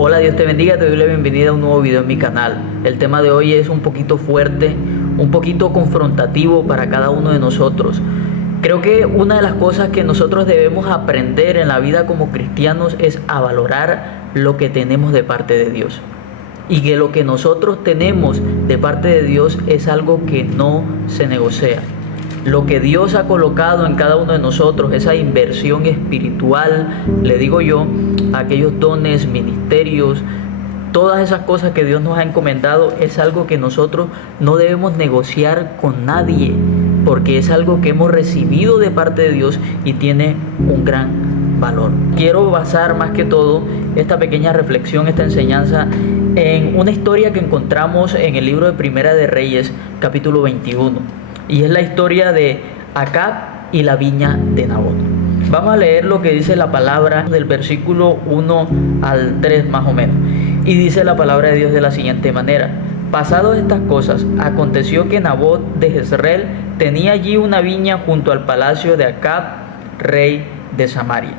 Hola, Dios te bendiga, te doy la bienvenida a un nuevo video en mi canal. El tema de hoy es un poquito fuerte, un poquito confrontativo para cada uno de nosotros. Creo que una de las cosas que nosotros debemos aprender en la vida como cristianos es a valorar lo que tenemos de parte de Dios. Y que lo que nosotros tenemos de parte de Dios es algo que no se negocia. Lo que Dios ha colocado en cada uno de nosotros, esa inversión espiritual, le digo yo, aquellos dones, ministerios, todas esas cosas que Dios nos ha encomendado, es algo que nosotros no debemos negociar con nadie, porque es algo que hemos recibido de parte de Dios y tiene un gran valor. Quiero basar más que todo esta pequeña reflexión, esta enseñanza, en una historia que encontramos en el libro de Primera de Reyes, capítulo 21. Y es la historia de Acab y la viña de Nabot. Vamos a leer lo que dice la palabra del versículo 1 al 3 más o menos. Y dice la palabra de Dios de la siguiente manera: Pasadas estas cosas, aconteció que Nabot de Jezreel tenía allí una viña junto al palacio de Acab, rey de Samaria.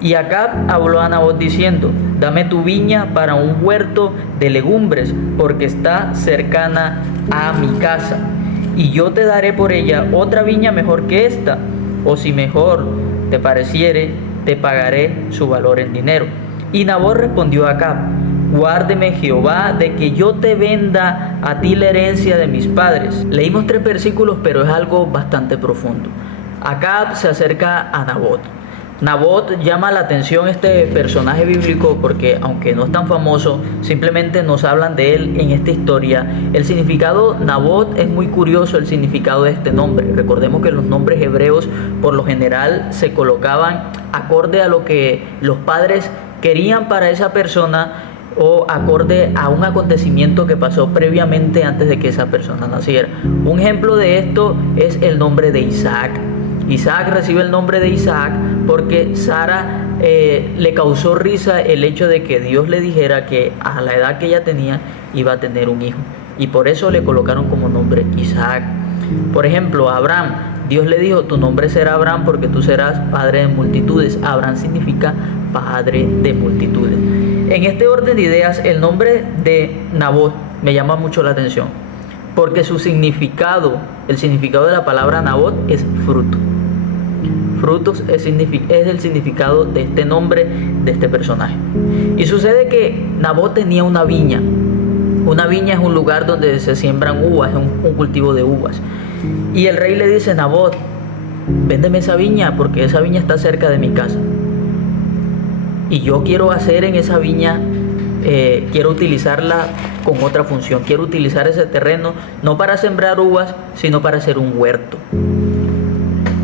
Y Acab habló a Nabot diciendo: Dame tu viña para un huerto de legumbres, porque está cercana a mi casa. Y yo te daré por ella otra viña mejor que esta, o si mejor te pareciere, te pagaré su valor en dinero. Y Nabot respondió a Acab: Guárdeme Jehová de que yo te venda a ti la herencia de mis padres. Leímos 3 versículos, pero es algo bastante profundo. Acab se acerca a Nabot. Nabot llama la atención este personaje bíblico porque, aunque no es tan famoso, simplemente nos hablan de él en esta historia. El significado Nabot es muy curioso, el significado de este nombre. Recordemos que los nombres hebreos por lo general se colocaban acorde a lo que los padres querían para esa persona o acorde a un acontecimiento que pasó previamente antes de que esa persona naciera. Un ejemplo de esto es el nombre de Isaac. Isaac recibe el nombre de Isaac porque Sara le causó risa el hecho de que Dios le dijera que a la edad que ella tenía iba a tener un hijo, y por eso le colocaron como nombre Isaac. Por ejemplo, a Abraham, Dios le dijo: tu nombre será Abraham porque tú serás padre de multitudes. Abraham significa padre de multitudes. En este orden de ideas, el nombre de Nabot me llama mucho la atención porque su significado, el significado de la palabra Nabot es fruto. Frutos es el significado de este nombre, de este personaje. Y sucede que Nabot tenía una viña. Una viña es un lugar donde se siembran uvas, es un cultivo de uvas. Y el rey le dice: Nabot, véndeme esa viña porque esa viña está cerca de mi casa. Y yo quiero hacer en esa viña, quiero utilizarla con otra función. Quiero utilizar ese terreno no para sembrar uvas, sino para hacer un huerto.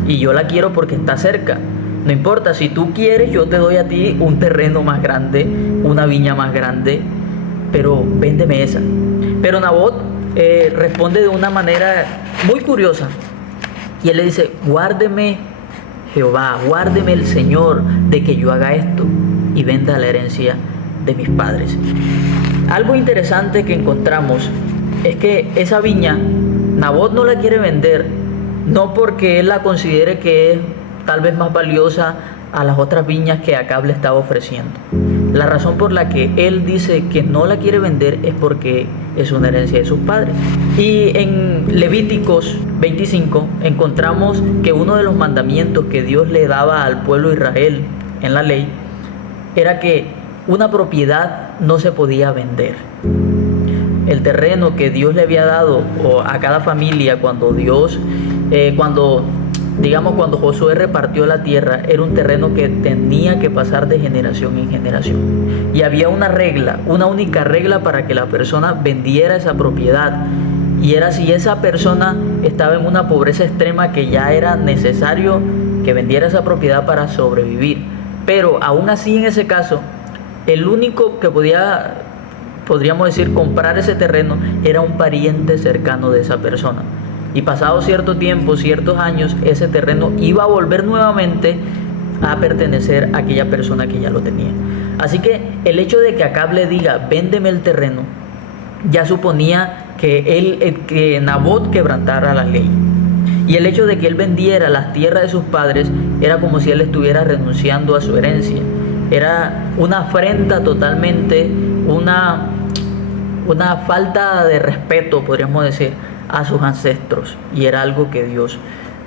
Y yo la quiero porque está cerca. No importa, si tú quieres, yo te doy a ti un terreno más grande, una viña más grande, pero véndeme esa. Pero Nabot responde de una manera muy curiosa. Y él le dice: guárdeme Jehová, guárdeme el Señor de que yo haga esto y venda la herencia de mis padres. Algo interesante que encontramos es que esa viña, Nabot no la quiere vender, no porque él la considere que es tal vez más valiosa a las otras viñas que Acab le estaba ofreciendo. La razón por la que él dice que no la quiere vender es porque es una herencia de sus padres. Y en Levíticos 25 encontramos que uno de los mandamientos que Dios le daba al pueblo de Israel en la ley era que una propiedad no se podía vender. El terreno que Dios le había dado a cada familia cuando cuando Josué repartió la tierra, era un terreno que tenía que pasar de generación en generación. Y había una regla, una única regla para que la persona vendiera esa propiedad. Y era si esa persona estaba en una pobreza extrema que ya era necesario que vendiera esa propiedad para sobrevivir. Pero aún así, en ese caso, el único que podríamos decir, comprar ese terreno era un pariente cercano de esa persona. Y pasado cierto tiempo, ciertos años, ese terreno iba a volver nuevamente a pertenecer a aquella persona que ya lo tenía. Así que el hecho de que Acab le diga: véndeme el terreno, ya suponía que Nabot quebrantara la ley. Y el hecho de que él vendiera las tierras de sus padres era como si él estuviera renunciando a su herencia. Era una afrenta totalmente, una falta de respeto, podríamos decir, a sus ancestros, y era algo que Dios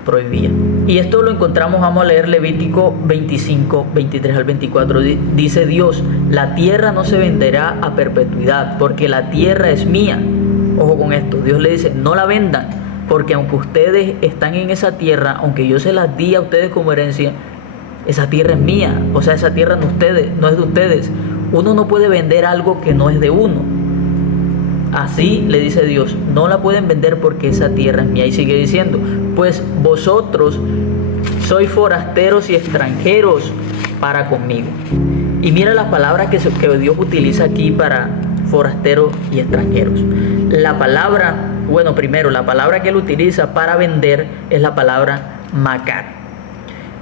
prohibía. Y esto lo encontramos, vamos a leer Levítico 25, 23 al 24. Dice Dios: la tierra no se venderá a perpetuidad, porque la tierra es mía. Ojo con esto, Dios le dice: no la vendan, porque aunque ustedes están en esa tierra, aunque yo se las di a ustedes como herencia, esa tierra es mía. O sea, esa tierra no es de ustedes. Uno no puede vender algo que no es de uno. Así le dice Dios: no la pueden vender porque esa tierra es mía. Y sigue diciendo: pues vosotros sois forasteros y extranjeros para conmigo. Y mira las palabras que Dios utiliza aquí para forasteros y extranjeros. La palabra, primero, la palabra que él utiliza para vender es la palabra makar.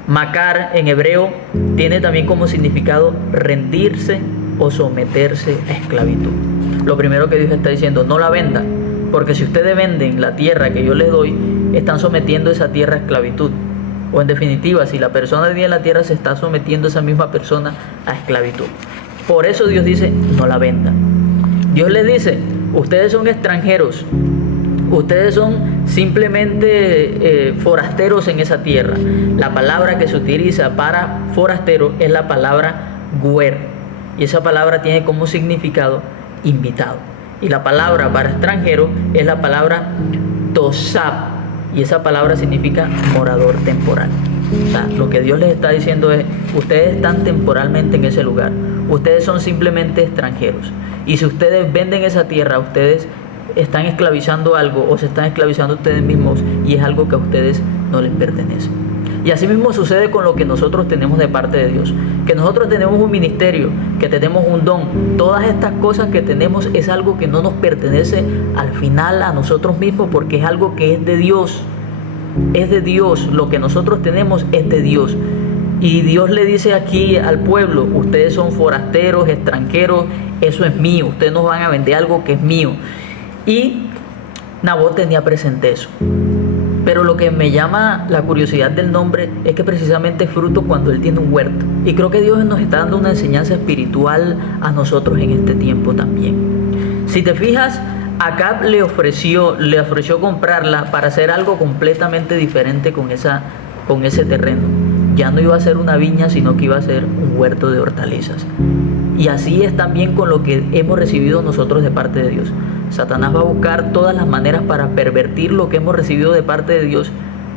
Makar en hebreo tiene también como significado rendirse o someterse a esclavitud. Lo primero que Dios está diciendo: no la vendan, porque si ustedes venden la tierra que yo les doy, están sometiendo esa tierra a esclavitud. O en definitiva, si la persona tiene la tierra, se está sometiendo a esa misma persona a esclavitud. Por eso Dios dice: no la vendan. Dios les dice: ustedes son extranjeros, ustedes son simplemente forasteros en esa tierra. La palabra que se utiliza para forastero es la palabra guer, y esa palabra tiene como significado invitado. Y la palabra para extranjero es la palabra tosab, y esa palabra significa morador temporal. O sea, lo que Dios les está diciendo es: ustedes están temporalmente en ese lugar, ustedes son simplemente extranjeros, y si ustedes venden esa tierra, ustedes están esclavizando algo, o se están esclavizando ustedes mismos, y es algo que a ustedes no les pertenece. Y así mismo sucede con lo que nosotros tenemos de parte de Dios, que nosotros tenemos un ministerio, que tenemos un don. Todas estas cosas que tenemos es algo que no nos pertenece al final a nosotros mismos, porque es algo que es de Dios. Es de Dios, lo que nosotros tenemos es de Dios. Y Dios le dice aquí al pueblo: ustedes son forasteros, extranjeros, eso es mío, ustedes no van a vender algo que es mío. Y Nabot tenía presente eso. Pero lo que me llama la curiosidad del nombre es que precisamente es fruto cuando él tiene un huerto. Y creo que Dios nos está dando una enseñanza espiritual a nosotros en este tiempo también. Si te fijas, Acab le ofreció comprarla para hacer algo completamente diferente con ese terreno. Ya no iba a ser una viña, sino que iba a ser un huerto de hortalizas. Y así es también con lo que hemos recibido nosotros de parte de Dios. Satanás va a buscar todas las maneras para pervertir lo que hemos recibido de parte de Dios,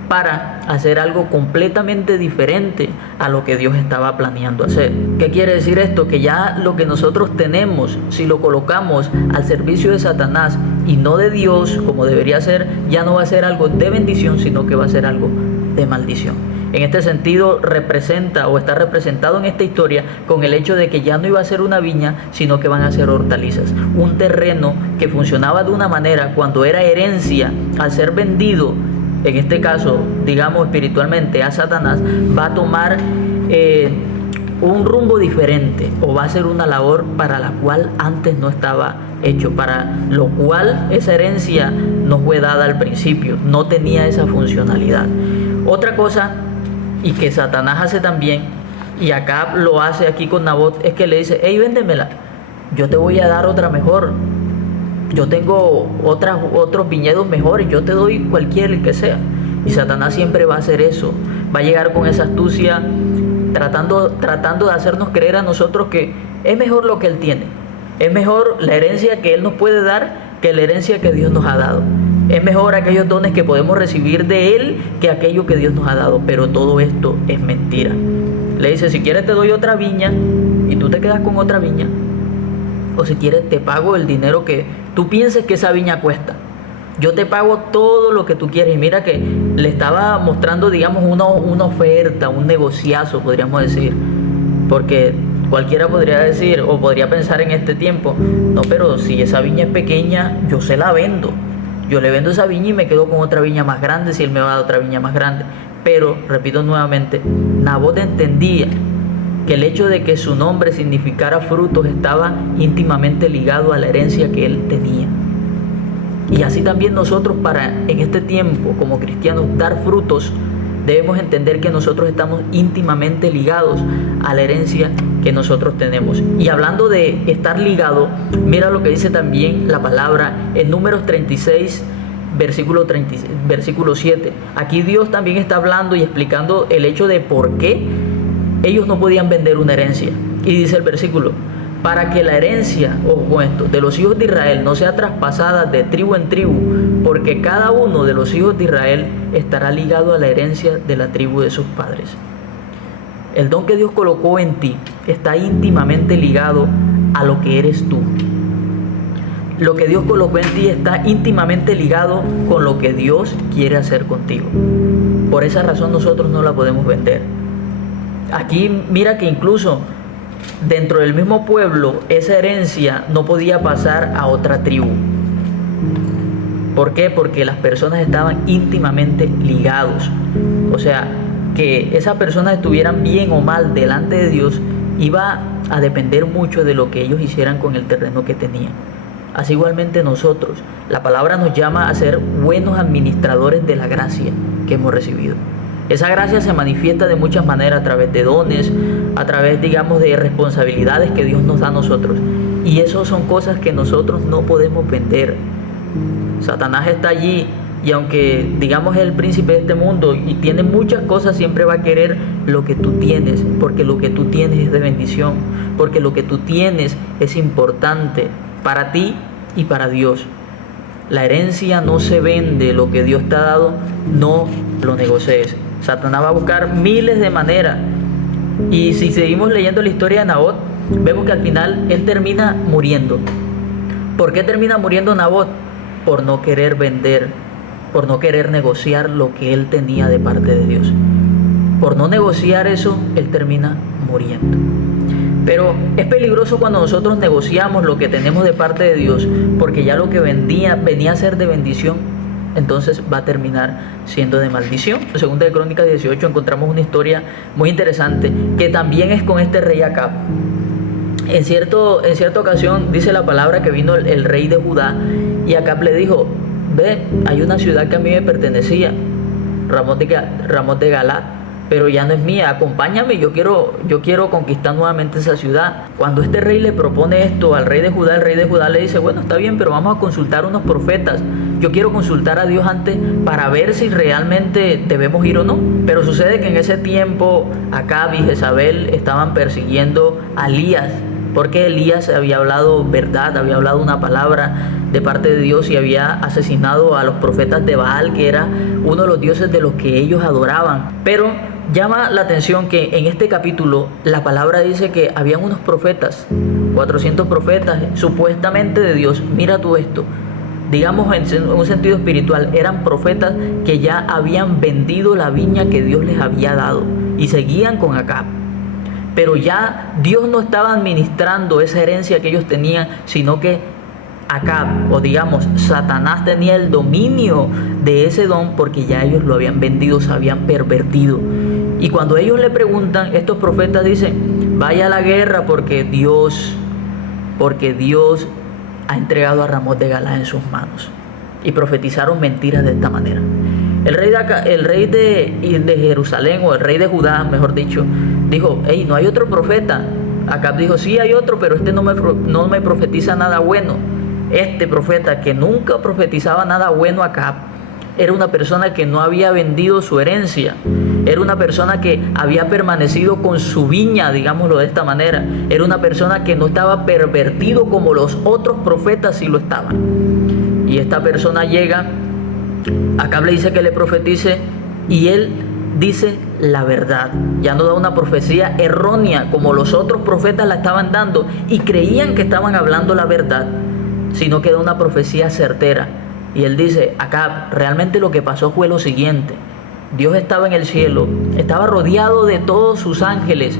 para hacer algo completamente diferente a lo que Dios estaba planeando hacer. ¿Qué quiere decir esto? Que ya lo que nosotros tenemos, si lo colocamos al servicio de Satanás y no de Dios, como debería ser, ya no va a ser algo de bendición, sino que va a ser algo de maldición. En este sentido representa o está representado en esta historia con el hecho de que ya no iba a ser una viña, sino que van a ser hortalizas. Un terreno que funcionaba de una manera cuando era herencia, al ser vendido, en este caso, digamos espiritualmente, a Satanás, va a tomar un rumbo diferente, o va a ser una labor para la cual antes no estaba hecho, para lo cual esa herencia no fue dada al principio, no tenía esa funcionalidad. Otra cosa, y que Satanás hace también, y Acab lo hace aquí con Nabot, es que le dice: hey, véndemela, yo te voy a dar otra mejor, yo tengo otros viñedos mejores, yo te doy cualquiera, el que sea. Y Satanás siempre va a hacer eso, va a llegar con esa astucia, tratando de hacernos creer a nosotros que es mejor lo que él tiene, es mejor la herencia que él nos puede dar que la herencia que Dios nos ha dado. Es mejor aquellos dones que podemos recibir de Él que aquello que Dios nos ha dado. Pero todo esto es mentira. Le dice: si quieres te doy otra viña y tú te quedas con otra viña. O si quieres te pago el dinero que tú pienses que esa viña cuesta. Yo te pago todo lo que tú quieres. Y mira que le estaba mostrando, digamos, una oferta, un negociazo, podríamos decir. Porque cualquiera podría decir o podría pensar en este tiempo: no, pero si esa viña es pequeña, yo se la vendo. Yo le vendo esa viña y me quedo con otra viña más grande si él me va a dar otra viña más grande. Pero, repito nuevamente, Nabot entendía que el hecho de que su nombre significara frutos estaba íntimamente ligado a la herencia que él tenía. Y así también nosotros, para en este tiempo como cristianos dar frutos, debemos entender que nosotros estamos íntimamente ligados a la herencia que nosotros tenemos. Y hablando de estar ligado, mira lo que dice también la palabra en Números 36, versículo 7. Aquí Dios también está hablando y explicando el hecho de por qué ellos no podían vender una herencia. Y dice el versículo: para que la herencia, ojo con esto, de los hijos de Israel no sea traspasada de tribu en tribu, porque cada uno de los hijos de Israel estará ligado a la herencia de la tribu de sus padres. El don que Dios colocó en ti está íntimamente ligado a lo que eres tú. Lo que Dios colocó en ti está íntimamente ligado con lo que Dios quiere hacer contigo. Por esa razón nosotros no la podemos vender. Aquí mira que incluso dentro del mismo pueblo esa herencia no podía pasar a otra tribu. ¿Por qué? Porque las personas estaban íntimamente ligados. O sea, que esas personas estuvieran bien o mal delante de Dios iba a depender mucho de lo que ellos hicieran con el terreno que tenían. Así igualmente nosotros, la palabra nos llama a ser buenos administradores de la gracia que hemos recibido. Esa gracia se manifiesta de muchas maneras, a través de dones, a través, digamos, de responsabilidades que Dios nos da a nosotros. Y eso son cosas que nosotros no podemos vender. Satanás está allí y aunque, digamos, es el príncipe de este mundo y tiene muchas cosas, siempre va a querer lo que tú tienes, porque lo que tú tienes es de bendición, porque lo que tú tienes es importante para ti y para Dios. La herencia no se vende, lo que Dios te ha dado no lo negocies. Satanás va a buscar miles de maneras. Y si seguimos leyendo la historia de Nabot, vemos que al final él termina muriendo. ¿Por qué termina muriendo Nabot? Por no querer vender, por no querer negociar lo que él tenía de parte de Dios. Por no negociar eso, él termina muriendo. Pero es peligroso cuando nosotros negociamos lo que tenemos de parte de Dios, porque ya lo que venía a ser de bendición, entonces va a terminar siendo de maldición. En Segunda de Crónicas 18 encontramos una historia muy interesante que también es con este rey Acab. En cierta ocasión dice la palabra que vino el rey de Judá y Acab le dijo: ve, hay una ciudad que a mí me pertenecía, Ramot de Galat, pero ya no es mía, acompáñame, yo quiero conquistar nuevamente esa ciudad. Cuando este rey le propone esto al rey de Judá, el rey de Judá le dice: bueno, está bien, pero vamos a consultar a unos profetas. Yo quiero consultar a Dios antes para ver si realmente debemos ir o no. Pero sucede que en ese tiempo Acab y Jezabel estaban persiguiendo a Elías, porque Elías había hablado verdad, había hablado una palabra de parte de Dios y había asesinado a los profetas de Baal, que era uno de los dioses de los que ellos adoraban. Pero llama la atención que en este capítulo la palabra dice que habían unos profetas, 400 profetas supuestamente de Dios. Mira tú esto, digamos en un sentido espiritual, eran profetas que ya habían vendido la viña que Dios les había dado y seguían con Acab. Pero ya Dios no estaba administrando esa herencia que ellos tenían, sino que Acab, o digamos Satanás, tenía el dominio de ese don porque ya ellos lo habían vendido, se habían pervertido. Y cuando ellos le preguntan, estos profetas dicen: vaya a la guerra porque Dios ha entregado a Ramot de Galat en sus manos. Y profetizaron mentiras de esta manera. El rey de Jerusalén, o el rey de Judá, mejor dicho, dijo: hey, no hay otro profeta. Acab dijo: sí hay otro, pero este no me profetiza nada bueno. Este profeta, que nunca profetizaba nada bueno a Acab, era una persona que no había vendido su herencia. Era una persona que había permanecido con su viña, digámoslo de esta manera. Era una persona que no estaba pervertido como los otros profetas sí lo estaban. Y esta persona llega, Acab le dice que le profetice y él dice la verdad. Ya no da una profecía errónea como los otros profetas la estaban dando y creían que estaban hablando la verdad, sino que da una profecía certera. Y él dice: Acab, realmente lo que pasó fue lo siguiente. Dios estaba en el cielo, estaba rodeado de todos sus ángeles,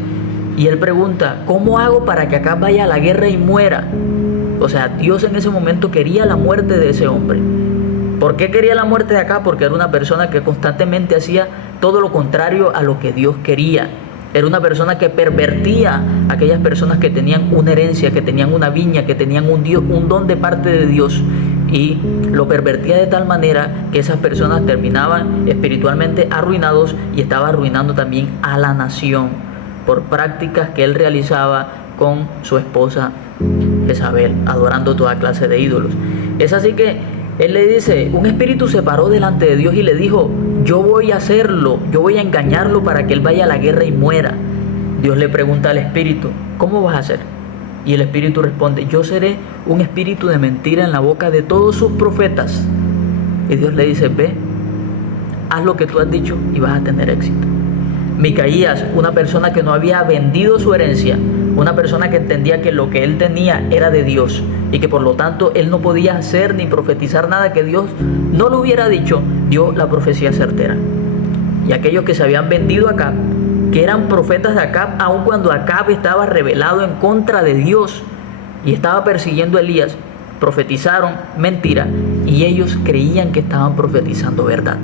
y él pregunta: ¿cómo hago para que Acab vaya a la guerra y muera? O sea, Dios en ese momento quería la muerte de ese hombre. ¿Por qué quería la muerte de Acab? Porque era una persona que constantemente hacía todo lo contrario a lo que Dios quería. Era una persona que pervertía a aquellas personas que tenían una herencia, que tenían una viña, que tenían un don de parte de Dios, y lo pervertía de tal manera que esas personas terminaban espiritualmente arruinados y estaba arruinando también a la nación. por prácticas que él realizaba con su esposa Jezabel, adorando toda clase de ídolos. Es así que él le dice, un espíritu se paró delante de Dios y le dijo, yo voy a hacerlo, yo voy a engañarlo para que él vaya a la guerra y muera. Dios le pregunta al espíritu, ¿cómo vas a hacer? Y el espíritu responde, yo seré un espíritu de mentira en la boca de todos sus profetas. Y Dios le dice, ve, haz lo que tú has dicho y vas a tener éxito. Micaías, una persona que no había vendido su herencia, una persona que entendía que lo que él tenía era de Dios y que por lo tanto él no podía hacer ni profetizar nada que Dios no lo hubiera dicho, dio la profecía certera. Y aquellos que se habían vendido a Acab, que eran profetas de Acab, aun cuando Acab estaba rebelado en contra de Dios y estaba persiguiendo a Elías, profetizaron mentira y ellos creían que estaban profetizando verdad.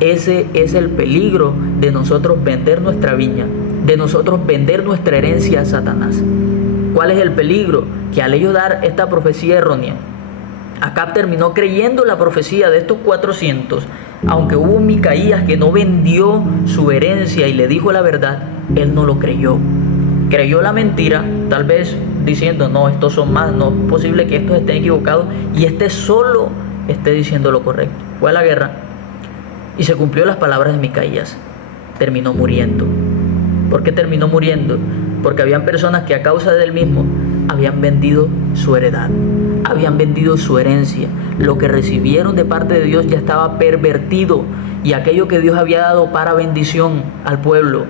Ese es el peligro de nosotros vender nuestra viña, de nosotros vender nuestra herencia a Satanás. ¿Cuál es el peligro? Que al ellos dar esta profecía errónea, Acab terminó creyendo la profecía de estos 400, aunque hubo un Micaías que no vendió su herencia y le dijo la verdad, él no lo creyó. Creyó la mentira, tal vez diciendo, no, estos son más, no es posible que estos estén equivocados y este solo esté diciendo lo correcto. Fue a la guerra y se cumplió las palabras de Micaías. Terminó muriendo. ¿Por qué terminó muriendo? Porque habían personas que a causa del mismo habían vendido su heredad, habían vendido su herencia. Lo que recibieron de parte de Dios ya estaba pervertido y aquello que Dios había dado para bendición al pueblo,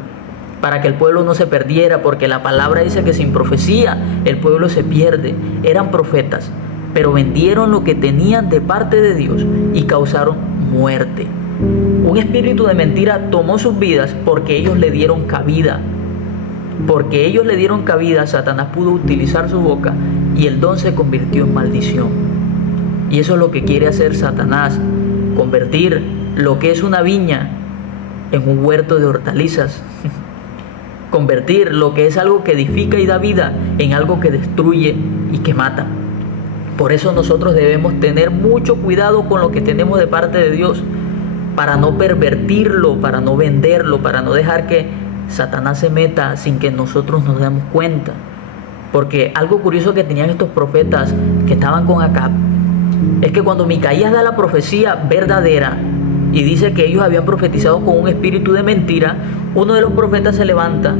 para que el pueblo no se perdiera, porque la palabra dice que sin profecía el pueblo se pierde. Eran profetas, pero vendieron lo que tenían de parte de Dios y causaron muerte. Un espíritu de mentira tomó sus vidas porque ellos le dieron cabida. Porque ellos le dieron cabida, Satanás pudo utilizar su boca y el don se convirtió en maldición. Y eso es lo que quiere hacer Satanás, convertir lo que es una viña en un huerto de hortalizas. Convertir lo que es algo que edifica y da vida en algo que destruye y que mata. Por eso nosotros debemos tener mucho cuidado con lo que tenemos de parte de Dios, para no pervertirlo, para no venderlo, para no dejar que Satanás se meta sin que nosotros nos demos cuenta. Porque algo curioso que tenían estos profetas que estaban con Acab es que cuando Micaías da la profecía verdadera y dice que ellos habían profetizado con un espíritu de mentira, uno de los profetas se levanta,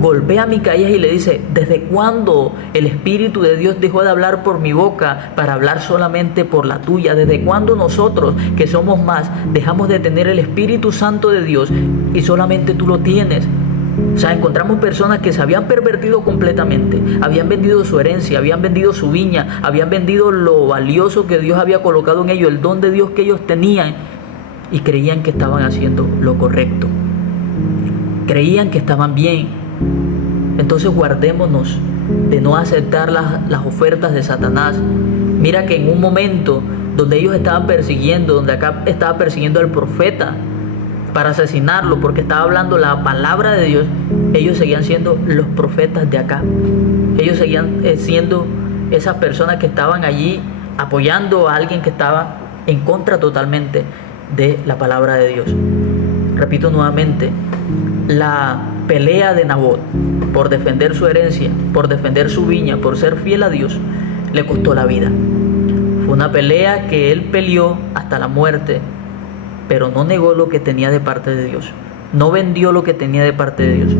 golpea a Micaías y le dice, ¿desde cuándo el Espíritu de Dios dejó de hablar por mi boca para hablar solamente por la tuya? ¿Desde cuándo nosotros, que somos más, dejamos de tener el Espíritu Santo de Dios y solamente tú lo tienes? O sea, encontramos personas que se habían pervertido completamente, habían vendido su herencia, habían vendido su viña, habían vendido lo valioso que Dios había colocado en ellos, el don de Dios que ellos tenían, y creían que estaban haciendo lo correcto. Creían que estaban bien. Entonces guardémonos de no aceptar las ofertas de Satanás. Mira que en un momento donde ellos estaban persiguiendo, donde Acab estaba persiguiendo al profeta para asesinarlo porque estaba hablando la palabra de Dios, ellos seguían siendo los profetas de Acab. Ellos seguían siendo esas personas que estaban allí apoyando a alguien que estaba en contra totalmente de la palabra de Dios. Repito nuevamente, la pelea de Nabot por defender su herencia, por defender su viña, por ser fiel a Dios, le costó la vida. Fue una pelea que él peleó hasta la muerte, pero no negó lo que tenía de parte de Dios, no vendió lo que tenía de parte de Dios,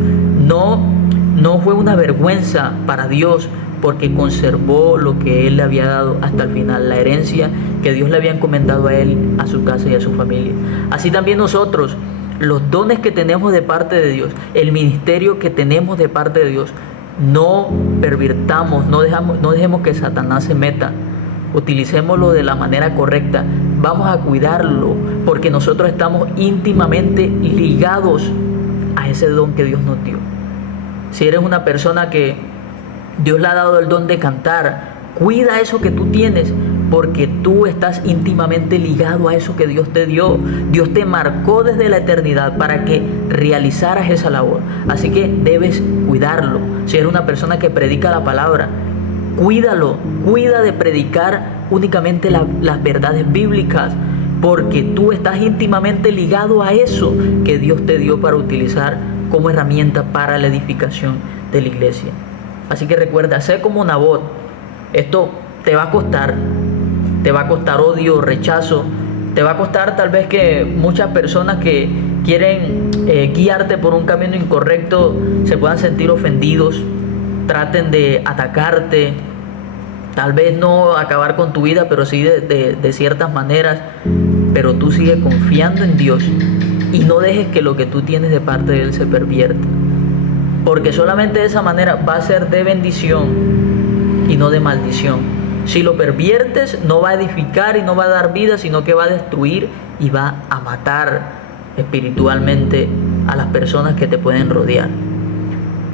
no fue una vergüenza para Dios, porque conservó lo que él le había dado hasta el final, la herencia que Dios le había encomendado a él, a su casa y a su familia. Así también nosotros, los dones que tenemos de parte de Dios, el ministerio que tenemos de parte de Dios, no pervirtamos, no dejemos que Satanás se meta. Utilicémoslo de la manera correcta. Vamos a cuidarlo porque nosotros estamos íntimamente ligados a ese don que Dios nos dio. Si eres una persona que Dios le ha dado el don de cantar, cuida eso que tú tienes, porque tú estás íntimamente ligado a eso que Dios te dio. Dios te marcó desde la eternidad para que realizaras esa labor. Así que debes cuidarlo. Si eres una persona que predica la palabra, cuídalo. Cuida de predicar únicamente las verdades bíblicas, porque tú estás íntimamente ligado a eso que Dios te dio para utilizar como herramienta para la edificación de la iglesia. Así que recuerda, sé como Nabot. Esto te va a costar odio, rechazo, te va a costar tal vez que muchas personas que quieren guiarte por un camino incorrecto se puedan sentir ofendidos, traten de atacarte, tal vez no acabar con tu vida, pero sí de ciertas maneras, pero tú sigues confiando en Dios y no dejes que lo que tú tienes de parte de Él se pervierta, porque solamente de esa manera va a ser de bendición y no de maldición. Si lo perviertes, no va a edificar y no va a dar vida, sino que va a destruir y va a matar espiritualmente a las personas que te pueden rodear.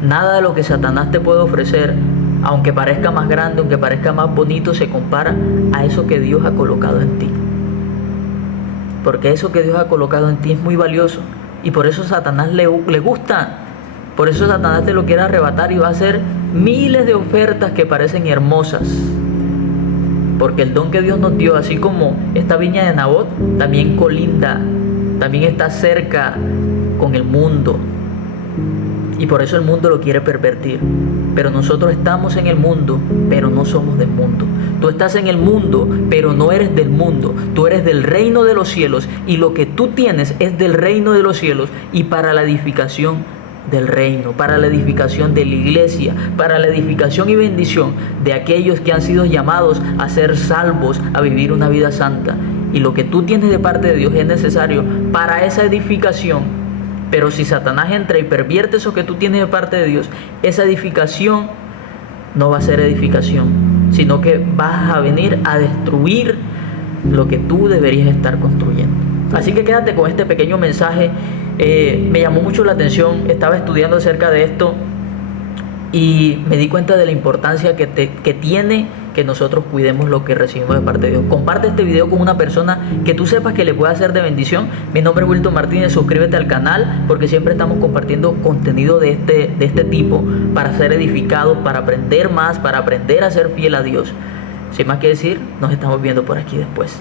Nada de lo que Satanás te puede ofrecer, aunque parezca más grande, aunque parezca más bonito, se compara a eso que Dios ha colocado en ti. Porque eso que Dios ha colocado en ti es muy valioso y por eso Satanás le gusta. Por eso Satanás te lo quiere arrebatar y va a hacer miles de ofertas que parecen hermosas. Porque el don que Dios nos dio, así como esta viña de Nabot, también colinda, también está cerca con el mundo. Y por eso el mundo lo quiere pervertir. Pero nosotros estamos en el mundo, pero no somos del mundo. Tú estás en el mundo, pero no eres del mundo. Tú eres del reino de los cielos y lo que tú tienes es del reino de los cielos y para la edificación del reino, para la edificación de la iglesia, para la edificación y bendición de aquellos que han sido llamados a ser salvos, a vivir una vida santa. Y lo que tú tienes de parte de Dios es necesario para esa edificación. Pero si Satanás entra y pervierte eso que tú tienes de parte de Dios, esa edificación no va a ser edificación, sino que vas a venir a destruir lo que tú deberías estar construyendo. Así que quédate con este pequeño mensaje. Me llamó mucho la atención, estaba estudiando acerca de esto y me di cuenta de la importancia que tiene que nosotros cuidemos lo que recibimos de parte de Dios. Comparte este video con una persona que tú sepas que le pueda ser de bendición. Mi nombre es Wilton Martínez, suscríbete al canal porque siempre estamos compartiendo contenido de este tipo para ser edificados, para aprender más, para aprender a ser fiel a Dios. Sin más que decir, nos estamos viendo por aquí después.